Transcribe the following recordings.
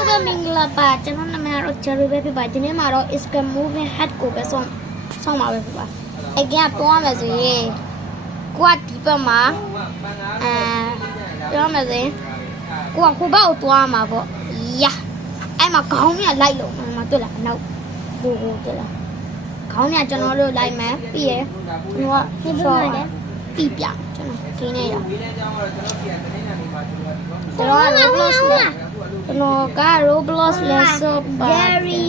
Hello Mingla pa channel နာမည်ကတော့ Jerry ပဲဖြစ်ပါဒီနေ့မှာတော့ is the moving head ကိုပဲဆောင်းပါပဲဖြစ်ပါအကင်းပြောရမယ်ဆိုရင်ကိုကဒီဘက်မှာပြောရမယ်ဆိုရင်ကိုကဟိုဘက်ကိုသွားမှာပေါ့ယာအဲ့မှာခေါင်းမြလိုက်လို့မှာတွေ့လားနောက်ဟိုတွေ့လားခေါင်းမြကျွန်တော်တို့လိုက်မယ်ပြီးရကျွန်တော်ကဒီဘက်မှာပြီးပြကျွန်တော်ခင်းနေရကျွန်တော်က Roblox လဲကျွန်တော်က Roblox လဲဆိုပါ Jerry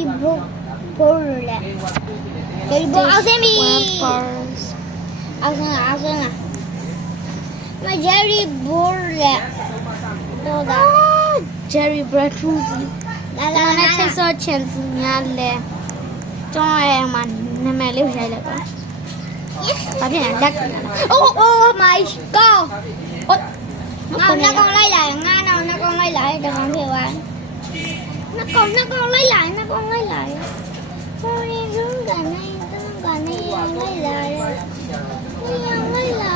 Bull လဲ Jerry Bull အောင်စင်းပြီအောင်စင်းလားမ Jerry Bull လဲတော့က Jerry Breadfruit လာနဲ့ချိတ်ဆော့ချင်သူများလဲကျွန်တော်ရဲ့မှာနာမည်လေးရိုက်လိုက်ပါဘာဖြစ်လဲလက် Oh my god ငါနောက်ကောင်လိုက်လာငါနောက်ကောင်လိုက်လာတဲ့ကောင်ဖြစ်သွားနောက်ကောင်လိုက်လာဆိုရင်ဇုံကနေလိုက်လာ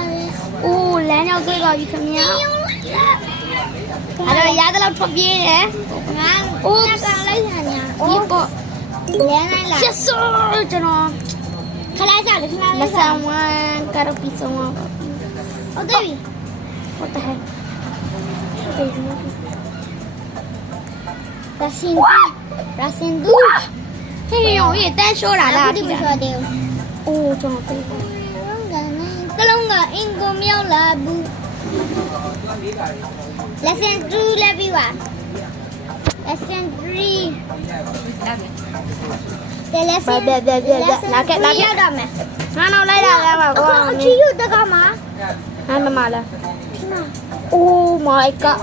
အိုးလမ်းရောက်တွေ့ပါပြီခင်ဗျာအဲ့တော့ရတဲ့လောက်ထွက်ပြေးတယ်ငါနောက်ကောင်လိုက်လာညာဒီပေါ့လမ်းလိုက်လာ Yes sir ကျွန်တော်ခလိုက်ကြတယ်ခလိုက်လက်ဆောင်ဝမ်းကတော့ပြီးဆုံးအောင်ဟုတ်တယ် What the heck Rasindu Hey yo ye တန်းလျှောတာလားဒီမှာဆိုတယ်အိုးကျွန်တော်ပြေးကလုံးကအင်ကိုမြောက်လာဘူး Lesson 2လည်းပြီးပါ Lesson 3Lesson လာခဲ့တော့မယ်ငါနောက်လိုက်တာလည်းပါကွာအချီယူတကမှာမမလားOh my god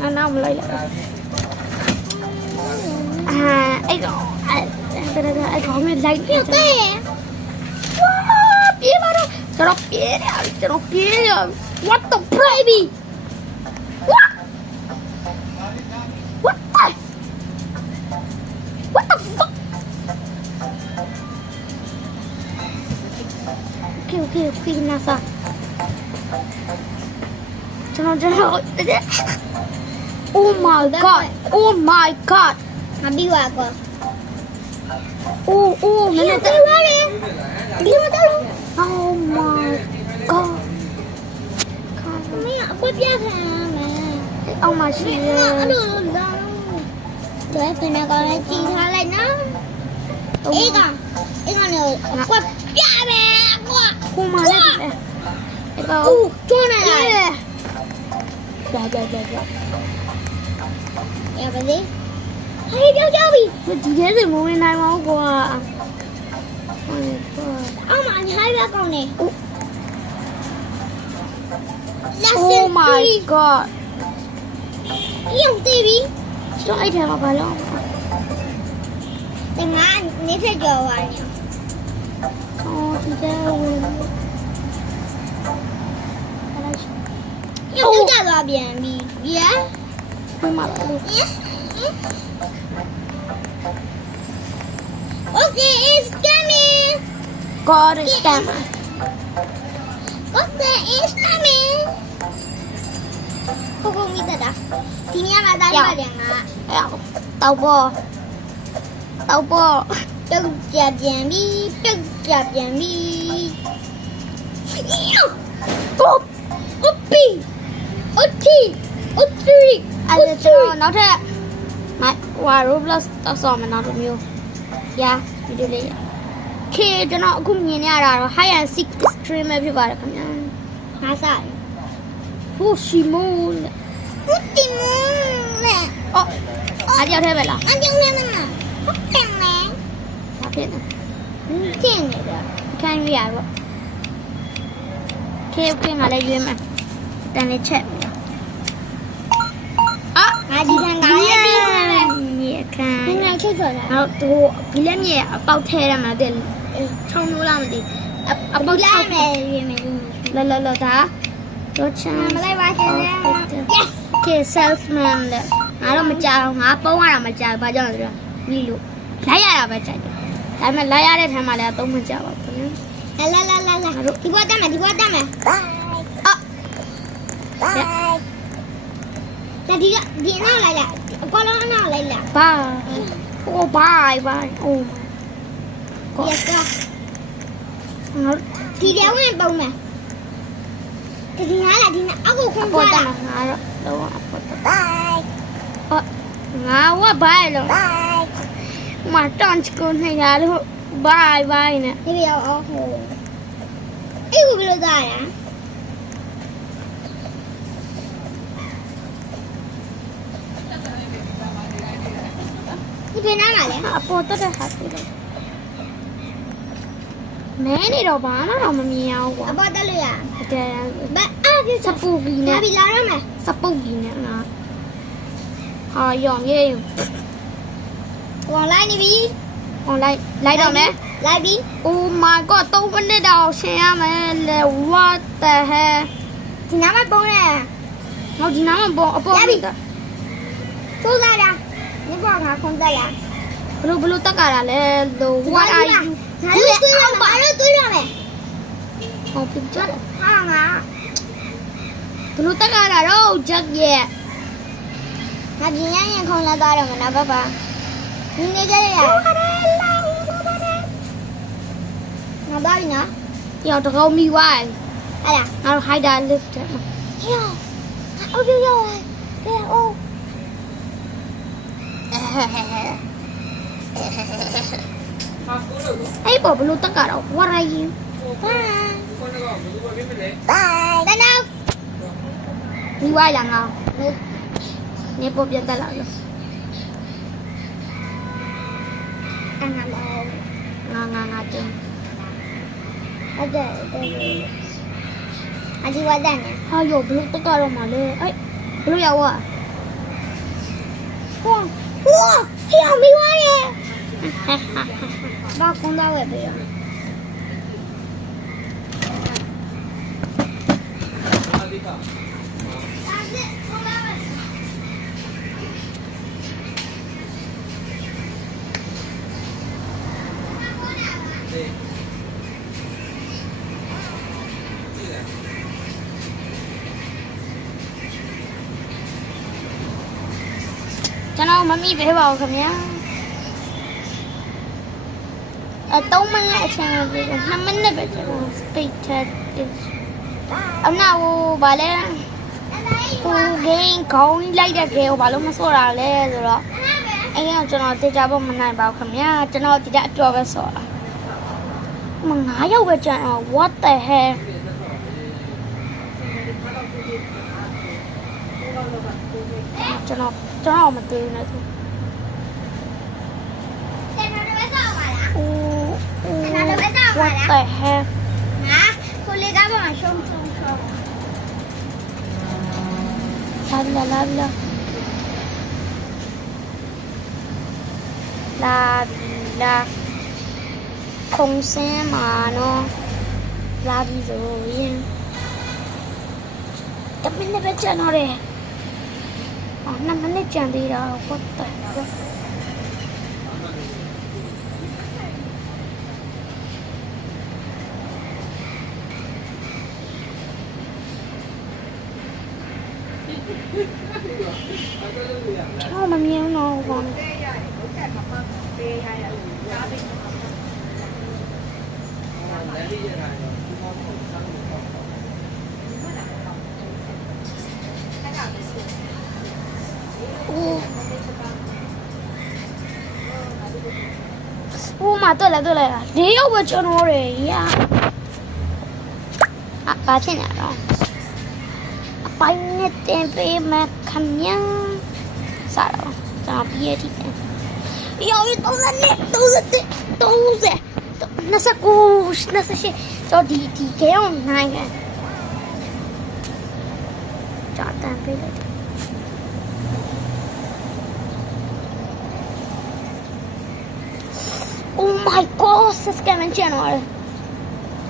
ငါနောက်မလိုက်လားအဲ့ကောင်မလိုက်ပြတဲ့ပြေးပါတော့ကျွန်တော်ပြေးရ What the baby What the fuck Okay nasaကျွန်တော် Oh my god မပြီးပါကောအိုးနည်းနည်းတက်ပါလေဒီမတက်လို့ Oh my god မင်းအကွက်ပြခံမယ်အောင်မရှိရဲ့အဲ့လိုတော့ဖနေကောင်းလေးကြည့်ထားလိုက်နော်အေးကောင်လည်းအကွက်ပြမယ်အကွက်ခုမှလည်းအဲ့ကောင်ကျွန်းနေလားကြာရပါလေဟေးပြောပြီဒီထဲစမဝင်နိုင်ပါဘူးကွာအော်မအများကြီးကောင်းနေ Oh my god ရုပ်သေးပြီကျွန်တော်အဲ့ထဲမှာဘာလို့တင်ငါနေထကြော်ပါနေအော်ဒီထဲဝင်ရုပ်ကြသွားပြန်ပြီ Yeah ဘယ်မှာလဲOkay, it's coming. God is coming. Okay, it's coming. Cô mi ta đã. Thì nhà mà ta đi liền à. Tàu bò. Đừng chạp biển đi. Oti. Anh cho nó thế. Mày, qua Roblox tao xòm mà nó được nhiều. Yeah, video လေးကျွန်တော်အခုမြင်ရတာတော့ high and seek stream ပဲဖြစ်ပါတယ်ခင်ဗျာငါစားဟိုရှိမိုးတီမိုးနဲ့အော်အားကြောက်ထဲပဲလားအားကြောက်ထဲမှာဟုတ်တယ်မဲဘာဖြစ်လဲကျင်းနေတယ်ခံရတော့ခေငါလည်းရွေးမယ်တန်လေးချက်ငါဒီခံငါလည်းပြီးမယ်မြေခံငါချက်စော်တာဟုတ်ဟိုဒီလက်မြေအပေါက်ထဲရမှာတဲ့ထုံလို့လားမသိအပေါက်ချမယ်ရွေးမယ်လောဒါတော့ချမ်းမလိုက်ပါချင်နဲ့ Okay salesman လေငါတော့မကြောက်ငါပုံးရတာမကြောက်ဘာကြောင့်လဲဆိုတော့ပြီးလို့လိုက်ရတာပဲကြိုက်တယ်ဒါပေမဲ့လိုက်ရတဲ့ထမ်းမှလည်းအသုံးမကြောက်ပါဘူးလာဒီဘွားတက်မယ် Bye ဒါဒီနောက်လိုက်လားအကောလုံးအနောက်လိုက်လား ဘာဟိုဘာအိုး yes sir ဒီတဲ့ဝင်ပုံမယ်ဒီငါလာဒီနအကူခွန် ပေါ် ပါ တာ လား ငါတော့တော့အပေါ်တာ bye ငါဝဘိုင်လို့ bye မတန်ချကိုနေရလို့ဘိုင်နဲ့ ဒီပြောအော်ဟိုအေးဘယ်လိုသားလဲဒီဘယ်နားမှာလဲ အပေါ်တက်တဲ့ဟာပြီမဲနေတော့ဘာမှတော့မမြင်အောင်ကွာ အပေါ်တက်လို့ရ တဲ့ ဘယ်အားပြ စပူကီ လာ နဲ့ ပြီလာရမယ် စပုတ်ကီနဲ့ငါဟာယောင်ရဲ့ ဝင်လိုက်နေပြီ online လိုက်တော့မယ် လိုက်ပြီ Oh my god 3မိနစ်တော့ရှင်းရမယ်လေ what the hell ဒီနားမှာပုံးနေ ငါဒီနားမှာပေါ်အပေါ် ရပြီ စူးစားတာဒီပေါ်ကခွန်တက်လာ ဘလို့တက်ကြတာလဲလို့ what are you ငါတို့တွေးရမယ်ငါတို့တွေးရမယ် ဟောပြကြတယ် ဟာငါ ဘလို့တက်ကြတာတော့ jack ရဲ့ ငါပြင်းရင်ခုံလာသွားတော့မနာပါပါဒီနေကြရရငါပါပြီနော် ယောတကောင်မိဝိုင်း ဟဲ့လား ငါတို့ hider lift တယ်မှာ ယောအိုးယောကဲအိုး အဲ့ပေါ်ဘလို့တက်ကြတော့ what are you ဘိုင်တနော မိဝိုင်းလာငါနေပေါ်ပြန်တက်လာလို့ အငါမော ငါတင် အဲ့ဒါအဒီဝဒန် ဟာယောဘလို့တက်ကြတော့မှာလဲအဲ့ဘလို့ရောက်อ่ะ ဟောဟောဟောမိဝါရဲ့ဘာကွန်တော့ဝယ်ပြီရော ကျွန်တော်မမိပေးပါဘူးခင်ဗျာ3မိနစ်အချိန်ပဲ2မိနစ်ပဲကျွန်တော် speed test အနောက်ဘာလဲဟို game ခေါင်းလိုက်တဲ့ game ကိုဘာလို့မစော့တာလဲဆိုတော့အဲ့ဒါကျွန်တော်တေချာဖို့မနိုင်ပါဘူးခင်ဗျာကျွန်တော်ဒီကအကျော်ပဲစော့တာမ9ရောက်ပဲကျန်တော့ what the hell ကျွန်တော်မသိဘူးနဲ့သူ တယ်နော်ပဲဆောက်ပါလား အိုး တယ်နော်ပဲဆောက်ပါ what လား the hell ငါကိုလေးကဘာမှရှုံးလာလာခုံစင်းမာနော်လာပြီးဆိုရင်တမင်းနဲ့ပဲကျန်တော့တယ်အော်2မိနစ်ကျန်သေးတာ what the hell ကျွန်တော်မမြင်တော့ဘူး 妈，对了，你又不叫我人呀？啊，把钱拿了。把你点杯麦看呀？啥了？咱别提点。要一都是你，都是，那是故事，那是些叫弟给我拿个。炸弹杯了。Oh my god, se scavengano.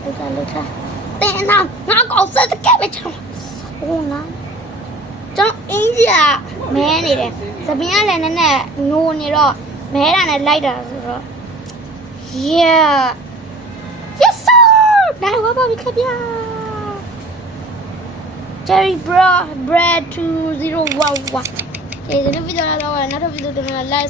Look. Tena, na cosa se scavengano. Oh no. ကျွန်တော်အင်းကြီးကမဲနေတယ်။သပင်းကလည်းနည်းနည်းငိုနေတော့မဲတာနဲ့လိုက်တာဆိုတော့ Yeah. Yes sir. နိုင်ဝပါပြီခင်ဗျာ။ Cherry bread 2011 ဒီနေ့ဗီဒီယိုတော့နောက်ထပ်ဗီဒီယိုတင်မယ် like